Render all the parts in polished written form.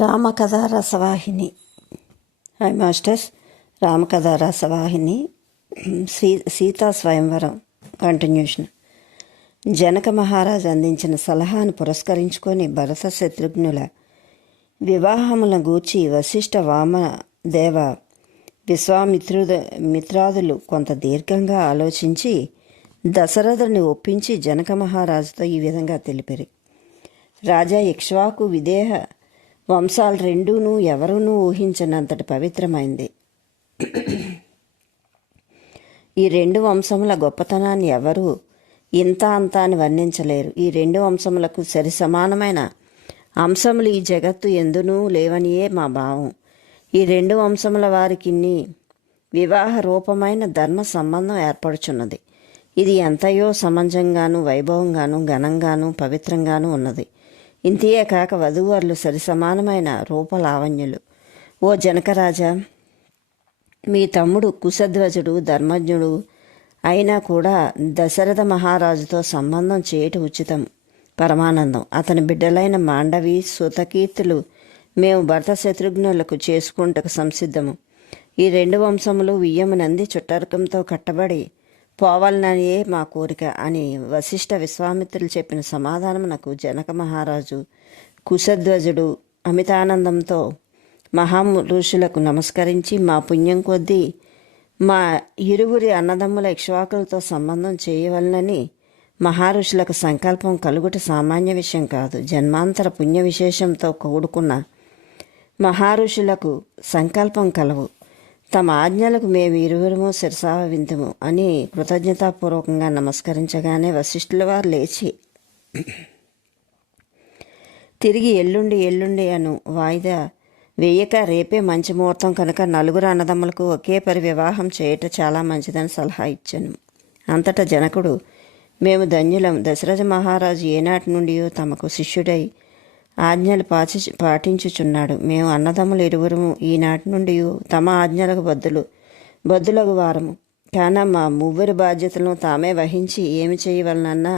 రామకథా Rasavahini. Hi masters. Ramakatha Rasavahini Sita స్వయంవరం continuation. Janaka మహారాజు అందించిన సలహాను పురస్కరించుకొని భరత శత్రుఘ్నుల వివాహములను గూర్చి వశిష్ఠ వామదేవ మిత్రాదులు కొంత దీర్ఘంగా ఆలోచించి దశరథుని ఒప్పించి జనక మహారాజుతో ఈ విధంగా తెలిపారు. రాజా, ఇక్ష్వాకు విదేహ వంశాలు రెండూనూ ఎవరూనూ ఊహించనంతటి పవిత్రమైంది. ఈ రెండు వంశముల గొప్పతనాన్ని ఎవరూ ఇంత అంతా అని వర్ణించలేరు. ఈ రెండు వంశములకు సరి సమానమైన అంశములు ఈ జగత్తు ఎందునూ లేవనియే మా భావం. ఈ రెండు వంశముల వారికి వివాహ రూపమైన ధర్మ సంబంధం ఏర్పడుచున్నది. ఇది ఎంతయో సమంజంగాను, వైభవంగాను, ఘనంగాను, పవిత్రంగాను ఉన్నది. ఇంతియే కాక వధూవరులు సరి సమానమైన రూపలావణ్యులు. ఓ జనకరాజా, మీ తమ్ముడు కుశధ్వజుడు ధర్మజ్ఞుడు అయినా కూడా దశరథ మహారాజుతో సంబంధం చేయటం ఉచితం, పరమానందం. అతని బిడ్డలైన మాండవి, సుతకీర్తులు మేము భరత శత్రుఘ్నులకు చేసుకుంటకు సంసిద్ధము. ఈ రెండు వంశములు వియ్యమునంది చుట్టరకంతో కట్టబడి పోవాలననియే మా కోరిక అని వశిష్ఠ విశ్వామిత్రులు చెప్పిన సమాధానమునకు జనక మహారాజు కుశధ్వజుడు అమితానందంతో మహాఋషులకు నమస్కరించి, మా పుణ్యం కొద్దీ మా ఇరువురి అన్నదమ్ముల ఇక్ష్వాకులతో సంబంధం చేయవలనని మహాఋషులకు సంకల్పం కలుగుట సామాన్య విషయం కాదు. జన్మాంతర పుణ్య విశేషంతో కూడుకున్న మహాఋషులకు సంకల్పం కలవు. తమ ఆజ్ఞలకు మేము ఇరువురము శిరసావింతుము అని కృతజ్ఞతాపూర్వకంగా నమస్కరించగానే వశిష్ఠుల వారు లేచి తిరిగి ఎల్లుండి అను వాయిదా వేయక, రేపే మంచి ముహూర్తం కనుక నలుగురు అన్నదమ్ములకు ఒకే పరి వివాహం చేయటం చాలా మంచిదని సలహా ఇచ్చాను. అంతటా జనకుడు, మేము ధన్యులం. దశరథ మహారాజు ఏనాటి నుండి తమకు శిష్యుడై ఆజ్ఞలు పాటించుచున్నాడు. మేము అన్నదమ్ములు ఇరువురము ఈనాటి నుండి తమ ఆజ్ఞలకు బద్దులగు వారము. కాన మా మువ్వురి బాధ్యతలను తామే వహించి ఏమి చేయవలనన్నా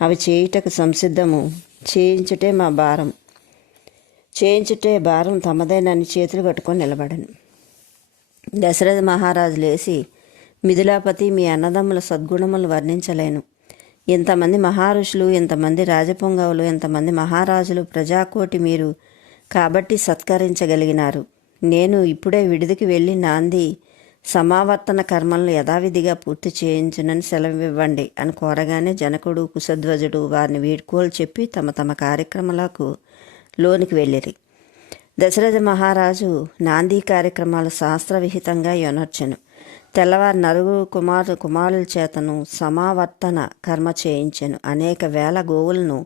అవి చేయుటకు సంసిద్ధము. చేయించుటే భారం తమదేనని చేతులు కట్టుకొని నిలబడను. దశరథ మహారాజు లేచి, మిథిలాపతి, మీ అన్నదమ్ముల సద్గుణములు వర్ణించలేను. ఇంతమంది మహారుషులు, ఇంతమంది రాజపొంగవులు, ఇంతమంది మహారాజులు, ప్రజాకోటి మీరు కాబట్టి సత్కరించగలిగినారు. నేను ఇప్పుడే విడిదికి వెళ్ళి నాంది సమావర్తన కర్మలను యథావిధిగా పూర్తి చేయించునని సెలవివ్వండి అని కోరగానే జనకుడు, కుశధ్వజుడు వారిని వీడ్కోలు చెప్పి తమ తమ కార్యక్రమాలకు లోనికి వెళ్ళిరి. దశరథ మహారాజు నాందీ కార్యక్రమాలు శాస్త్రవిహితంగా యొనర్చెను. తెల్లవారు నలుగురు కుమారుల చేతను సమావర్తన కర్మ చేయించెను. అనేక వేల గోవులను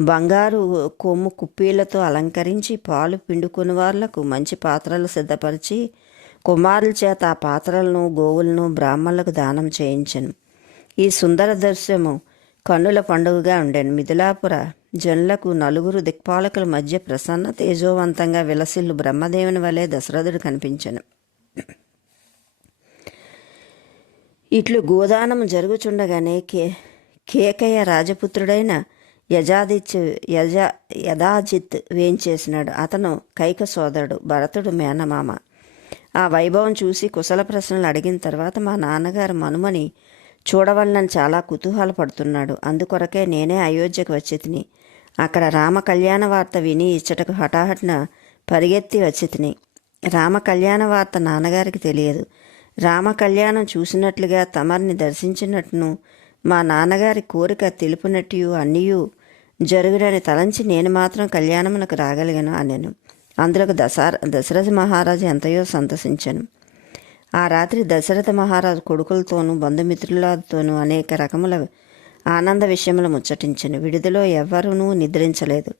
బంగారు కొమ్ము కుప్పీలతో అలంకరించి పాలు పిండుకుని వాళ్లకు మంచి పాత్రలు సిద్ధపరిచి కుమారుల చేత ఆ పాత్రలను, గోవులను బ్రాహ్మణులకు దానం చేయించెను. ఈ సుందర దృశ్యము కన్నుల పండుగగా ఉండెను. మిథిలాపుర జనులకు నలుగురు దిక్పాలకుల మధ్య ప్రసన్న తేజోవంతంగా విలసిల్లు బ్రహ్మదేవుని వలె దశరథుడు కనిపించెను. ఇట్లు గోదానము జరుగుచుండగానే కేకయ రాజపుత్రుడైన యదాజిత్ వేంచేసినాడు. అతను కైక సోదరుడు, భరతుడు మేనమామ. ఆ వైభవం చూసి కుశల ప్రశ్నలు అడిగిన తర్వాత మా నాన్నగారు మనుమని చూడవలనని చాలా కుతూహలపడుతున్నాడు. అందుకొరకే నేనే అయోధ్యకు వచ్చి తిని అక్కడ రామ కళ్యాణ వార్త విని ఇచ్చటకు హఠాహట్న పరిగెత్తి వచ్చి తిని. రామ కళ్యాణ వార్త నాన్నగారికి తెలియదు. రామ కళ్యాణం చూసినట్లుగా తమరిని దర్శించినట్టును మా నాన్నగారి కోరిక తెలుపునట్టు అన్నీయూ జరుగునని తలంచి నేను మాత్రం కళ్యాణమునకు రాగలిగాను అనెను. అందులోకి దశరథ మహారాజు ఎంతయో సంతసించాను. ఆ రాత్రి దశరథ మహారాజు కొడుకులతోనూ బంధుమిత్రులతోనూ అనేక రకముల ఆనంద విషయములు ముచ్చటించెను. విడిదిలో ఎవ్వరూ నిద్రించలేదు.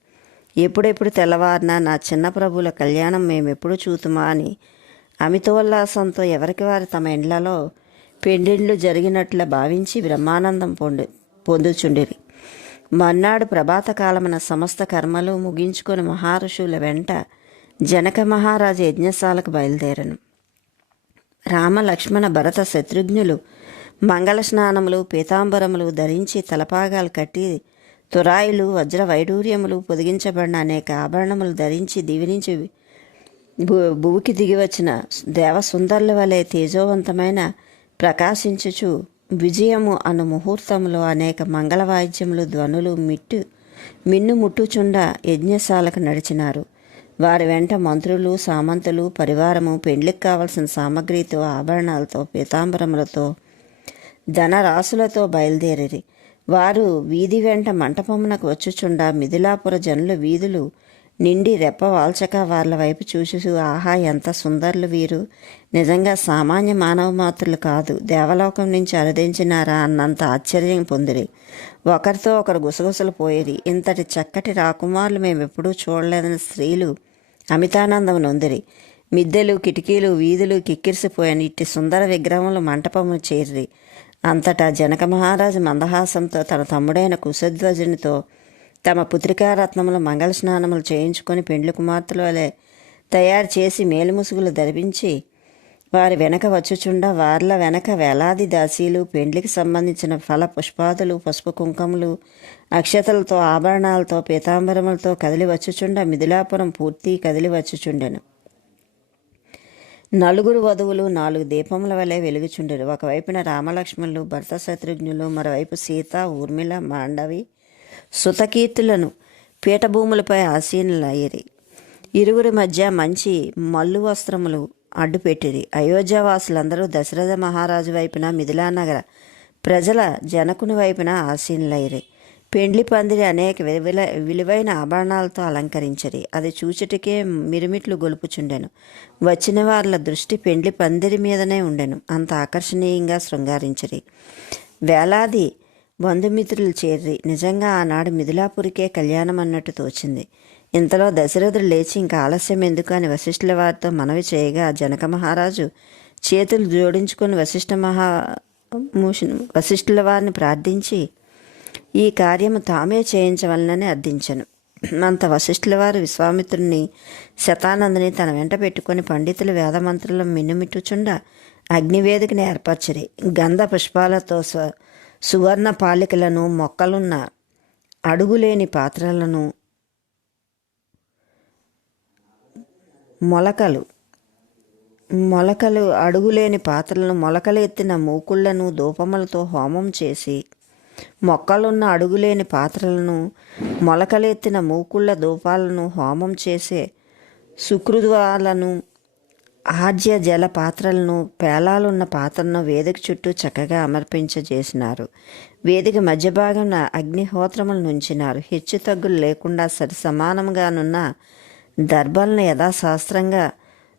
ఎప్పుడెప్పుడు తెల్లవారినా నా చిన్న ప్రభువుల కళ్యాణం మేమెప్పుడు చూతుమా అని అమితోల్లాసంతో ఎవరికి వారు తమ ఇండ్లలో పెండిళ్ళు జరిగినట్ల భావించి బ్రహ్మానందం పొందుచుండిరి. మర్నాడు ప్రభాత కాలమున సమస్త కర్మలు ముగించుకొని మహారుషుల వెంట జనక మహారాజు యజ్ఞశాలకు బయలుదేరను. రామ, లక్ష్మణ, భరత శత్రుఘ్నులు మంగళ స్నానములు, పీతాంబరములు ధరించి తలపాగాలు కట్టి తురాయిలు వజ్ర వైడూర్యములు పొదిగించబడిన అనేక ఆభరణములు ధరించి దివినించి భూమికి దిగివచ్చిన దేవసుందరుల వలె తేజోవంతమైన ప్రకాశించుచు విజయము అను ముహూర్తంలో అనేక మంగళ వాయిద్యములు ధ్వనులు మిన్ను ముట్టుచుండ యజ్ఞశాలకు నడిచినారు. వారి వెంట మంత్రులు, సామంతులు, పరివారము పెండ్లికి కావలసిన సామగ్రితో, ఆభరణాలతో, పీతాంబరములతో, ధనరాశులతో బయలుదేరిరి. వారు వీధి వెంట మంటపమునకు వచ్చుచుండ మిథిలాపుర జనుల వీధులు నిండి రెప్ప వాల్చక వాళ్ళ వైపు చూసి, ఆహా ఎంత సుందరులు వీరు, నిజంగా సామాన్య మానవ మాత్రులు కాదు, దేవలోకం నుంచి అరుదించినారా అన్నంత ఆశ్చర్యం పొందిరి. ఒకరితో ఒకరు గుసగుసలు పోయిరి. ఇంతటి చక్కటి రాకుమారులు మేమెప్పుడూ చూడలేదని స్త్రీలు అమితానందం నొందిరి. మిద్దెలు, కిటికీలు, వీధులు కిక్కిరిసిపోయాను. ఇట్టి సుందర విగ్రహములు మంటపము చేరి అంతటా జనక మహారాజు మందహాసంతో తన తమ్ముడైన కుశధ్వజునితో తమ పుత్రికారత్నములు మంగళ స్నానములు చేయించుకొని పెండ్లి కుమార్తెల వలె తయారు చేసి మేలుముసుగులు ధరిపించి వారి వెనక వచ్చుచుండ వార్ల వెనక వేలాది దాసీలు పెండ్లికి సంబంధించిన ఫల పుష్పాదులు, పసుపు కుంకములు, అక్షతలతో, ఆభరణాలతో, పీతాంబరములతో కదిలి వచ్చుచుండ మిథిలాపురం పూర్తి కదిలి వచ్చుచుండెను. 4 వధువులు 4 దీపముల వలె వెలుగుచుండెరు. ఒకవైపున రామలక్ష్మణులు, భరత శత్రుఘ్నులు, మరోవైపు సీత, ఊర్మిళ, మాండవి, సుతకీర్తులను పీఠభూములపై ఆసీనులయ్యిరి. ఇరువురి మధ్య మంచి మల్లు వస్త్రములు అడ్డుపెట్టిరి. అయోధ్యవాసులందరూ దశరథ మహారాజు వైపున, మిథిలానగర ప్రజల జనకుని వైపున ఆసీనులయ్యిరి. పెండ్లి పందిరి అనేక విలువైన ఆభరణాలతో అలంకరించిరి. అది చూచుటికే మిరుమిట్లు గొలుపుచుండెను. వచ్చిన వార్ల దృష్టి పెండ్లి పందిరి మీదనే ఉండెను. అంత ఆకర్షణీయంగా శృంగారించిరి. వేలాది బంధుమిత్రులు చేరి నిజంగా ఆనాడు మిథిలాపురికే కళ్యాణం అన్నట్టు తోచింది. ఇంతలో దశరథుడు లేచి ఇంకా ఆలస్యం ఎందుకు అని వశిష్ఠుల వారితో మనవి చేయగా జనక మహారాజు చేతులు జోడించుకొని వశిష్ఠుల వారిని ప్రార్థించి ఈ కార్యము తామే చేయించవలనని అర్థించెను. అంత వశిష్ఠుల వారు విశ్వామిత్రుని, శతానందని తన వెంట పెట్టుకొని పండితులు వేదమంత్రులను మిన్నుమిట్టుచుండ అగ్నివేదికను ఏర్పరచిరి. గంధ పుష్పాలతో సువర్ణ పాలికలను, మొక్కలున్న అడుగులేని పాత్రలను, మొలకలు అడుగులేని పాత్రలను, మొలకలు ఎత్తిన మూకుళ్లను ధూపములతో హోమం చేసి, మొక్కలున్న అడుగులేని పాత్రలను, మొలకలెత్తిన మూకుళ్ళ ధూపాలను హోమం చేసే సుకృద్వాలను, ఆజ్య జల పాత్రలను, పేలాలున్న పాత్రలను వేదిక చుట్టూ చక్కగా అమర్పించజేసినారు. వేదిక మధ్య భాగంలో అగ్నిహోత్రములు నుంచినారు. హెచ్చు తగ్గులు లేకుండా సరి సమానంగానున్న దర్భలను యథాశాస్త్రంగా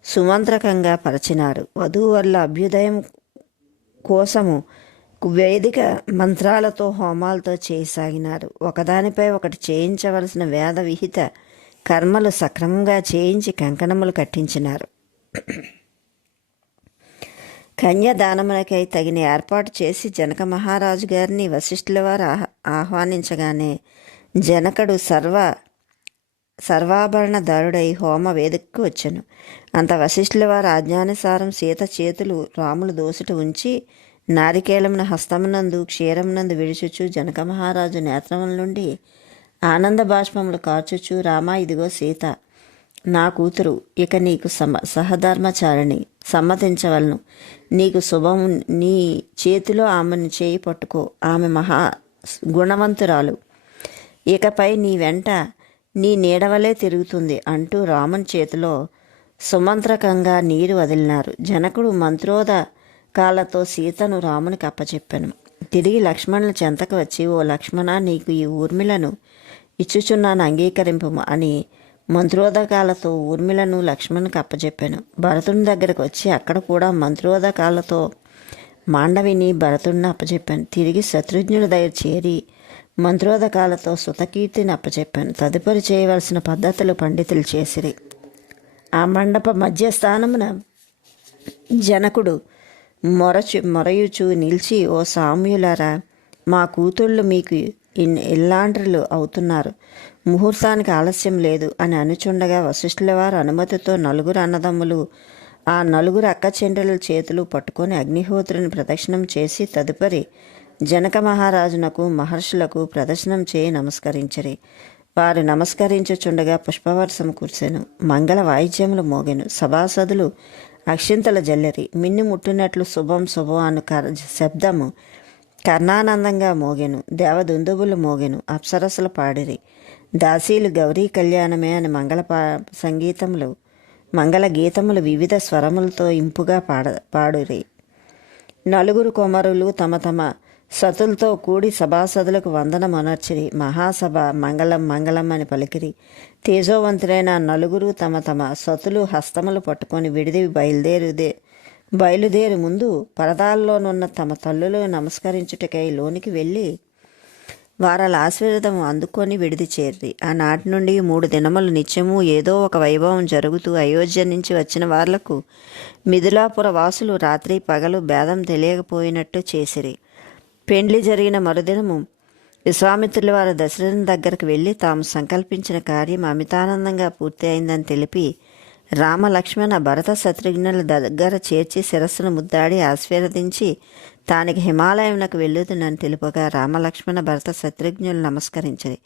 సుమంత్రకంగా పరిచినారు. వధూవరుల అభ్యుదయం కోసము వేదిక మంత్రాలతో, హోమాలతో చేయసాగినారు. ఒకదానిపై ఒకటి చేయించవలసిన వేద విహిత కర్మలు సక్రమంగా చేయించి కంకణములు కట్టించినారు. కన్యాదానములకై తగిన ఏర్పాటు చేసి జనక మహారాజు గారిని వశిష్ఠుల వారు ఆహ్వానించగానే జనకుడు సర్వాభరణదారుడై హోమ వేదికకు వచ్చెను. అంత వశిష్ఠుల వారు ఆజ్ఞానుసారం సీత చేతులు రాములు దోసుట ఉంచి నారికేళమున హస్తమునందు క్షీరమునందు విడుచుచు జనక మహారాజు నేత్రముల నుండి ఆనంద బాష్పములు కార్చుచు, రామా ఇదిగో సీత నా కూతురు, ఇక నీకు సహధర్మచారిణి, సమ్మతించవలను. నీకు శుభము, నీ చేతిలో ఆమెను చేయి పట్టుకో, ఆమె మహా గుణవంతురాలు, ఇకపై నీ వెంట నీ నీడవలే తిరుగుతుంది అంటూ రాముని చేతిలో సుమంత్రకంగా నీరు వదిలినారు. జనకుడు మంత్రోద కాళ్ళతో సీతను రామునికి అప్పచెప్పాను. తిరిగి లక్ష్మణుల చెంతకు వచ్చి, ఓ లక్ష్మణ, నీకు ఈ ఊర్మిళను ఇచ్చుచున్నాను, అంగీకరింపము అని మంత్రోదకాలతో ఊర్మిళను లక్ష్మణునికి అప్పచెప్పాను. భరతుని దగ్గరకు వచ్చి అక్కడ కూడా మంత్రోదకాలతో మాండవిని, భరతుడిని అప్పచెప్పాను. తిరిగి శత్రుఘ్నుడి దగ్గర చేరి మంత్రోదకాలతో సుతకీర్తిని అప్పచెప్పాను. తదుపరి చేయవలసిన పద్ధతులు పండితులు చేసిరి. ఆ మండప మధ్యస్థానమున జనకుడు మొరయుచు నిలిచి, ఓ సామ్యులారా, మా కూతుళ్ళు మీకు ఇల్లాండ్రులు అవుతున్నారు, ముహూర్తానికి ఆలస్యం లేదు అని అనుచుండగా వశిష్ఠుల వారి అనుమతితో 4 అన్నదమ్ములు ఆ 4 అక్క చెండ్రుల చేతులు పట్టుకొని అగ్నిహోత్రుని ప్రదక్షిణం చేసి తదుపరి జనక మహారాజునకు మహర్షులకు ప్రదర్శనం చేయి నమస్కరించిరి. వారు నమస్కరించుచుండగా పుష్పవర్షం కురిసెను. మంగళ వాయిద్యములు మోగెను. సభాసదులు అక్షింతల జల్లెరి. మిన్ను ముట్టినట్లు శుభం శుభం అను శబ్దము కర్ణానందంగా మోగెను. దేవదుందుబులు మోగెను. అప్సరసలు పాడిరి. దాసీలు గౌరీ కళ్యాణమే అని మంగళ గీతములు వివిధ స్వరములతో ఇంపుగా పాడిరి. నలుగురు కుమారులు తమ తమ సతులతో కూడి సభాసదులకు వందనమనర్చిరి. మహాసభ మంగళం మంగళం అని పలికిరి. తేజోవంతులైన నలుగురు తమ తమ సతులు హస్తములు పట్టుకొని విడిది బయలుదేరి ముందు పరదాల్లోనున్న తమ తల్లులు నమస్కరించుటకై లోనికి వెళ్ళి వారాల ఆశీర్వాదం అందుకొని విడిది చేరి. ఆనాటి నుండి 3 దినములు నిత్యము ఏదో ఒక వైభవం జరుగుతూ అయోధ్య నుంచి వచ్చిన వాళ్లకు మిథిలాపుర వాసులు రాత్రి పగలు భేదం తెలియకపోయినట్టు చేసిరి. పెండ్లి జరిగిన మరుదినము విశ్వామిత్రుల వారు దశరథుని దగ్గరకు వెళ్ళి తాము సంకల్పించిన కార్యం అమితానందంగా పూర్తి అయిందని తెలిపి రామ లక్ష్మణ భరత శత్రుఘ్నుల దగ్గర చేర్చి శిరస్సును ముద్దాడి ఆశీర్వదించి తానికి హిమాలయంకు వెళ్ళుతుందని తెలుపగా రామలక్ష్మణ భరత శత్రుఘ్నులు నమస్కరించిరి.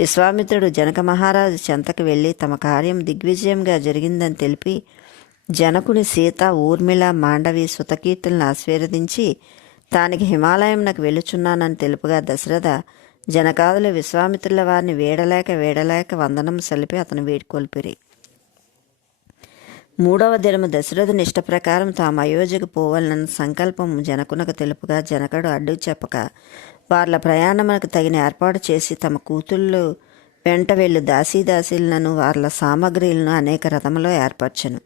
విశ్వామిత్రుడు జనక మహారాజు చెంతకు వెళ్ళి తమ కార్యం దిగ్విజయంగా జరిగిందని తెలిపి జనకుని సీత ఊర్మిళ మాండవి సుతకీర్తులను ఆశీర్వదించి తానికి హిమాలయంకు వెళ్ళుచున్నానని తెలుపుగా దశరథ జనకాదులు విశ్వామిత్రుల వారిని వేడలేక వందనం సలిపి అతను వేడుకొల్పిరి. 3వ దినము దశరథుని ఇష్ట ప్రకారం తాము అయోధ్యకు పోవాలన్న సంకల్పం జనకునకు తెలుపుగా జనకుడు అడ్డు చెప్పక వాళ్ళ ప్రయాణమునకు తగిన ఏర్పాటు చేసి తమ కూతుళ్ళు వెంట వెళ్ళు దాసీదాసీలను వాళ్ళ సామగ్రిలను అనేక రథములో ఏర్పరచను.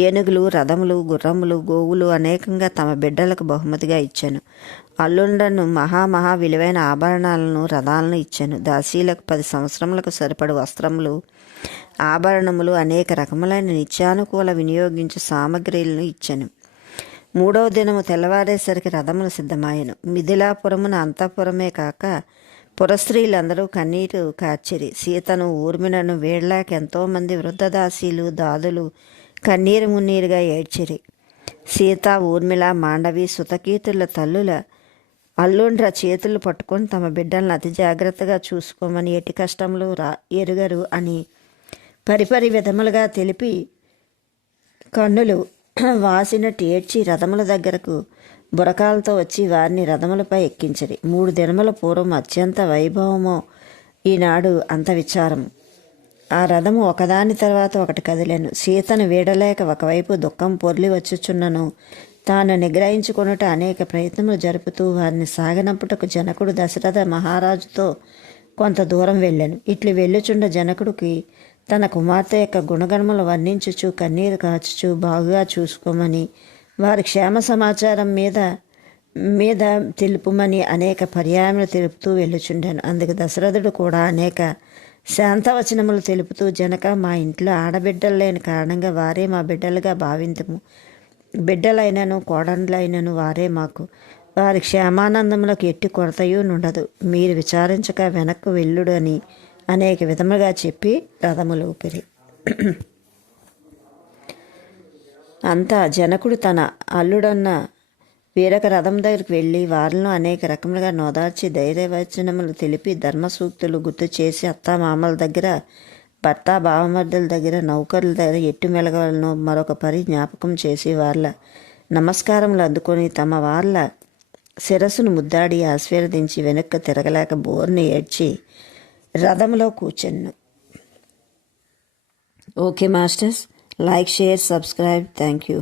ఏనుగులు రథములు గుర్రములు గోవులు అనేకంగా తమ బిడ్డలకు బహుమతిగా ఇచ్చాను. అల్లుండను మహా విలువైన ఆభరణాలను రథాలను ఇచ్చాను. దాసీలకు 10 సంవత్సరములకు సరిపడు వస్త్రములు ఆభరణములు అనేక రకములైన నిత్యానుకూల వినియోగించు సామగ్రిలను ఇచ్చాను. 3వ దినము తెల్లవారేసరికి రథములు సిద్ధమాయెను. మిథిలాపురమున అంతఃపురమే కాక పురస్త్రీలందరూ కన్నీరు కార్చిరి. సీతను ఊర్మిళను వేడలేక ఎంతోమంది వృద్ధదాసీలు దాదులు కన్నీరు మున్నీరుగా ఏడ్చిరి. సీత ఊర్మిళ మాండవి సుతకీర్తుల తల్లుల అల్లుండ్ర చేతులు పట్టుకొని తమ బిడ్డలను అతి జాగ్రత్తగా చూసుకోమని ఎట్టి కష్టములు ఎరుగరు అని పరిపరి విధములుగా తెలిపి కన్నులు వాసినట్టు ఏడ్చి రథముల దగ్గరకు బురకాలతో వచ్చి వారిని రథములపై ఎక్కించిరి. 3 దినముల పూర్వం అత్యంత వైభవమో ఈనాడు అంత విచారము. ఆ రథము ఒకదాని తర్వాత ఒకటి కదిలాను. సీతను వీడలేక ఒకవైపు దుఃఖం పొర్లి వచ్చుచున్నను తాను నిగ్రహించుకొనుట అనేక ప్రయత్నములు జరుపుతూ వారిని సాగనంపుటకు జనకుడు దశరథ మహారాజుతో కొంత దూరం వెళ్ళాను. ఇట్లు వెళ్ళుచుండ జనకుడికి తన కుమార్తె యొక్క గుణగణములు వర్ణించుచు కన్నీరు కాచుచు బాగుగా చూసుకోమని వారి క్షేమ సమాచారం మీద తెలుపుమని అనేక పర్యాయములు తెలుపుతూ వెళ్ళుచుండాను. అందుకు దశరథుడు కూడా అనేక శాంతవచనములు తెలుపుతూ జనక మా ఇంట్లో ఆడబిడ్డలు లేని కారణంగా వారే మా బిడ్డలుగా భావింతుము. బిడ్డలైనను కోడండ్లైనను వారే మాకు. వారి క్షేమానందములకు ఎట్టి కొరతయూ నుండదు. మీరు విచారించక వెనక్కు వెళ్ళుడు అని అనేక విధములుగా చెప్పి రథములు ఊపిరి. అంతా జనకుడు తన అల్లుడన్న వేరొక రథం దగ్గరికి వెళ్ళి వారిలో అనేక రకములుగా నోదార్చి ధైర్యవచనములు తెలిపి ధర్మసూక్తులు గుర్తు చేసి అత్తామామల దగ్గర భర్త బావమర్దుల దగ్గర నౌకర్ల దగ్గర ఎట్టు మెలగలను మరొక జ్ఞాపకం చేసి వాళ్ళ నమస్కారములు అందుకొని తమ వాళ్ళ శిరస్సును ముద్దాడి ఆశీర్వదించి వెనక్కి తిరగలేక బోర్ని ఏడ్చి రథంలో కూర్చున్నాను. Okay masters, like, share, subscribe. Thank you.